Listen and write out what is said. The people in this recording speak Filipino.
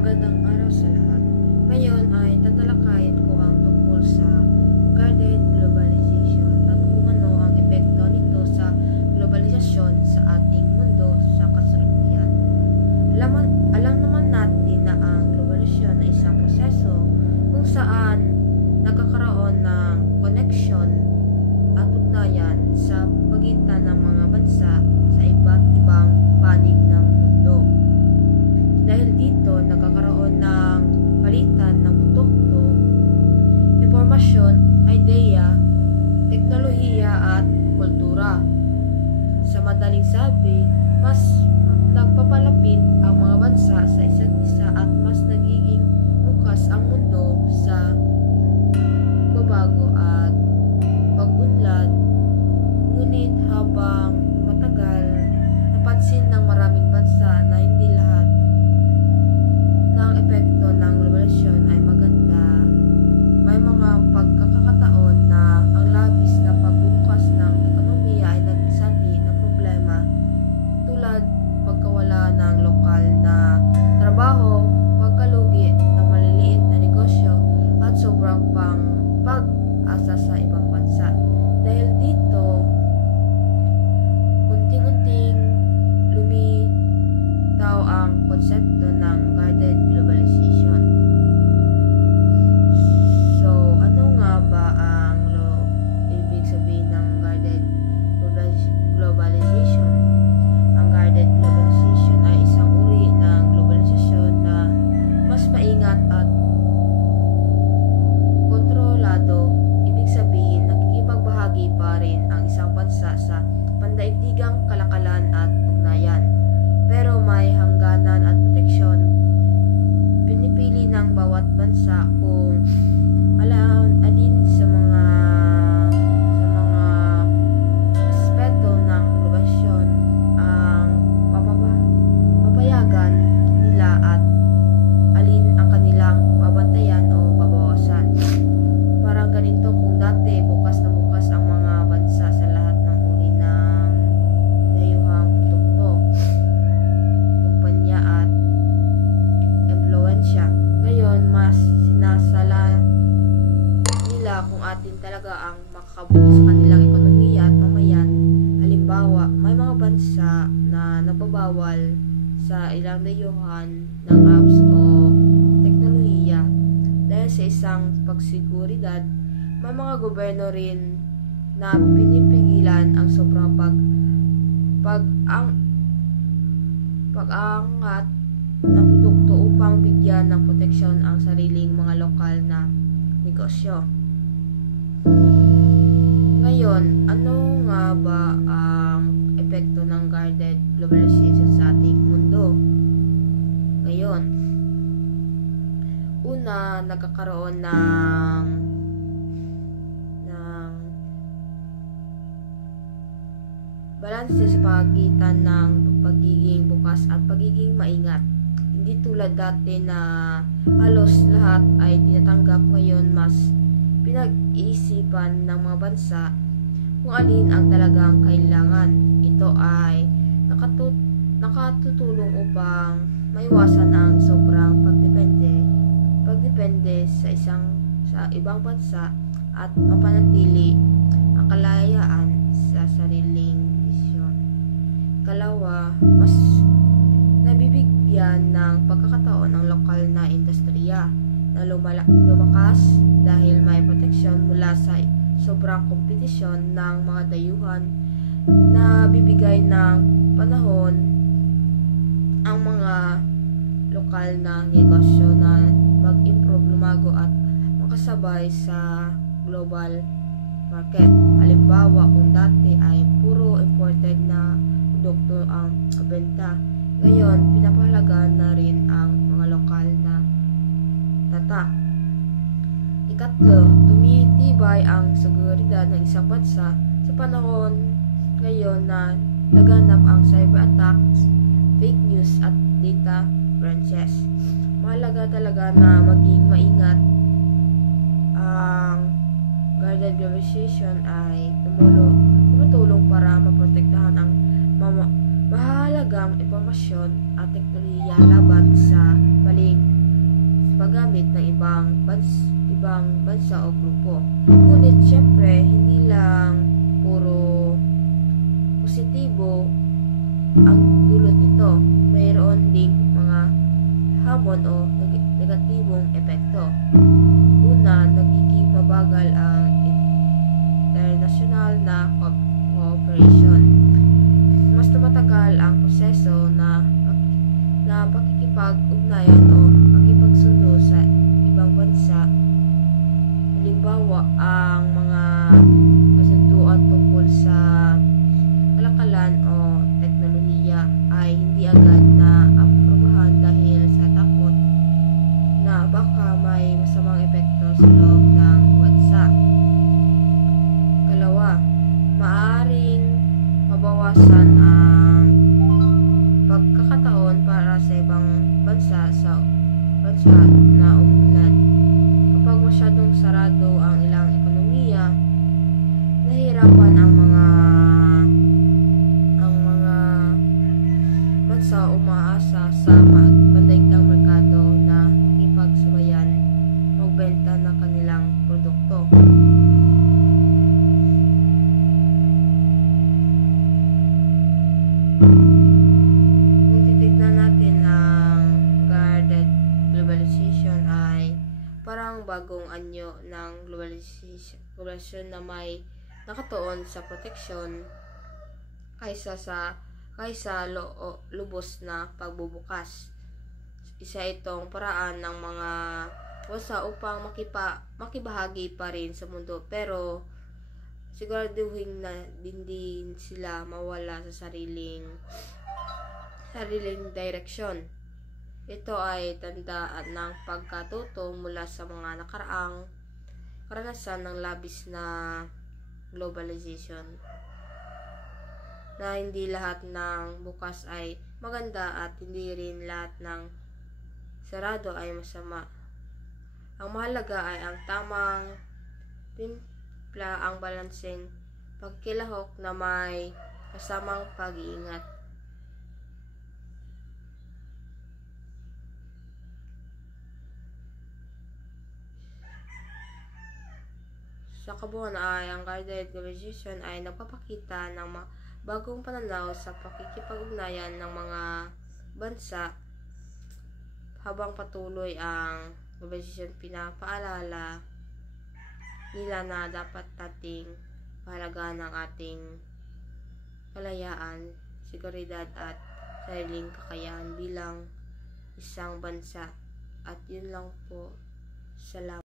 Magandang araw sa lahat. Ngayon ay tatalakayin ko ang tungkol sa guarded globalization at kung ano ang epekto nito sa globalisasyon sa ating mundo sa kasalukuyan. Alam naman natin na ang globalisasyon ay isang proseso kung saan nagkakaroon ng connection at ugnayan sa pagitan ng mga bansa sa iba't ibang panig ng mundo. Dahil dito, nagkakaroon ng palitan ng produkto, impormasyon, ideya, teknolohiya at kultura. Sa madaling sabi, mas nagpapalapit ang mga bansa sa isa't isa at mas nagiging bukas ang mundo sa babago at pag-unlad. Ngunit habang matagal, napansin ng maraming bansa na hindi lahat ng epekto ng globalisasyon ay maganda. May mga pagkakataon na ang labis na pagbubukas ng ekonomiya ay nagsanhi ng problema tulad pagkawala ng lokal na trabaho, pagkalugi ng maliliit na negosyo at sobrang pag-asa sa ibang bansa. Dahil dito, unting-unting lumitaw ang konsepto ng guarded globalization. So, ano nga ba ang ibig sabihin ng guarded globalization? Ang guarded globalization ay isang uri ng globalization na mas maingat at kontrolado. Ibig sabihin, nakikipagbahagi pa rin ang isang bansa sa pandaigdigang kalakalan at ugnayan. Pero may hangganan at proteksyon. Pinipili ng bawat bansa kung alin sa mga aspeto ng globalisasyon ang papayagan nila at alin ang kanilang babantayan o babawasan. Parang ganito, kung dati bukas na bukas ang mga bansa sa lahat ng uri ng dayuhang produkto, kumpanya at impluwensya. Ngayon, mas sinasala nila kung atin talaga ang makakabuti sa kanilang ekonomiya at mamayan. Halimbawa, may mga bansa na nagbabawal sa ilang dayuhan ng apps o teknolohiya dahil sa isang pagsiguridad. May mga gobyerno rin na pinipigilan ang sobrang pag-angat ng produkto upang bigyan ng proteksyon ang sariling mga lokal na negosyo. Ngayon, ano nga ba ang epekto ng guarded globalization sa ating mundo? Ngayon, una, nagkakaroon ng balanse sa pagitan ng pagiging bukas at pagiging maingat. Hindi tulad dati na halos lahat ay tinatanggap, ngayon mas pinag-iisipan ng mga bansa kung alin ang talagang kailangan. Ito ay nakatutulong upang maiwasan ang sobrang pagdepende sa ibang bansa at mapanatili ang kalayaan sa sariling desisyon. Ikalawa, mas nabibigyan ng pagkakataon ang lokal na industriya na lumakas dahil may proteksyon mula sa sobrang kompetisyon ng mga dayuhan na bibigay ng panahon ang mga lokal na negosyo na mag-improve, lumago at makasabay sa global market. Halimbawa, kung dati ay puro imported na produkto ang benta, ngayon pinapahalagaan na rin ang mga lokal na tatak. Ikatlo, tumitibay ang seguridad ng isang bansa sa panahon ngayon na laganap ang cyber attacks, fake news at data breaches. Mahalaga talaga na maging maingat. Ang guarded globalization ay tumutulong para maprotektahan ang mahalagang impormasyon at teknolohiya laban sa maling ibang bansa o grupo. Ngunit syempre, hindi lang puro positibo ang dulot nito. Mayroon ding mga hamon o negatibong epekto. Una, nagiging mabagal ang international na cooperation. Mas tumatagal ang proseso na pakikipag-ugnayan o pakipagsundo sa ibang bansa. Halimbawa, ang mga kasunduan tungkol sa kalakalan o teknolohiya ay hindi agad na aprobahan dahil sa takot na baka may masamang epekto sa loob ng bansa. Kalawa, maaaring mabawasan ang pagkakataon para sa ibang bansa na umunlad. Kapag masyadong sarado ang ilang ekonomiya, nahihirapan ang mga bansa umaasa sa pandaigdigang merkado na makipagsabayan magbenta ng kanilang produkto. Kung titignan natin ang guarded globalization ay parang bagong anyo ng globalization na may nakatuon sa proteksyon kaysa lubos na pagbubukas. Isa itong paraan ng mga bansa upang makibahagi pa rin sa mundo, pero siguraduhin na din sila mawala sa sariling direksyon. Ito ay tanda ng pagkatuto mula sa mga nakaraang karanasan ng labis na globalization, na hindi lahat ng bukas ay maganda at hindi rin lahat ng sarado ay masama. Ang mahalaga ay ang tamang timpla, ang balanseng pagkilahok na may kasamang pag-iingat. Sa kabuuan ay ang guarded globalization ay nagpapakita ng bagong pananaw sa pakikipag-ugnayan ng mga bansa. Habang patuloy ang globalization, pinapaalala nila na dapat nating pahalagaan ang ating kalayaan, seguridad at sariling kakayahan bilang isang bansa. At yun lang po. Salamat.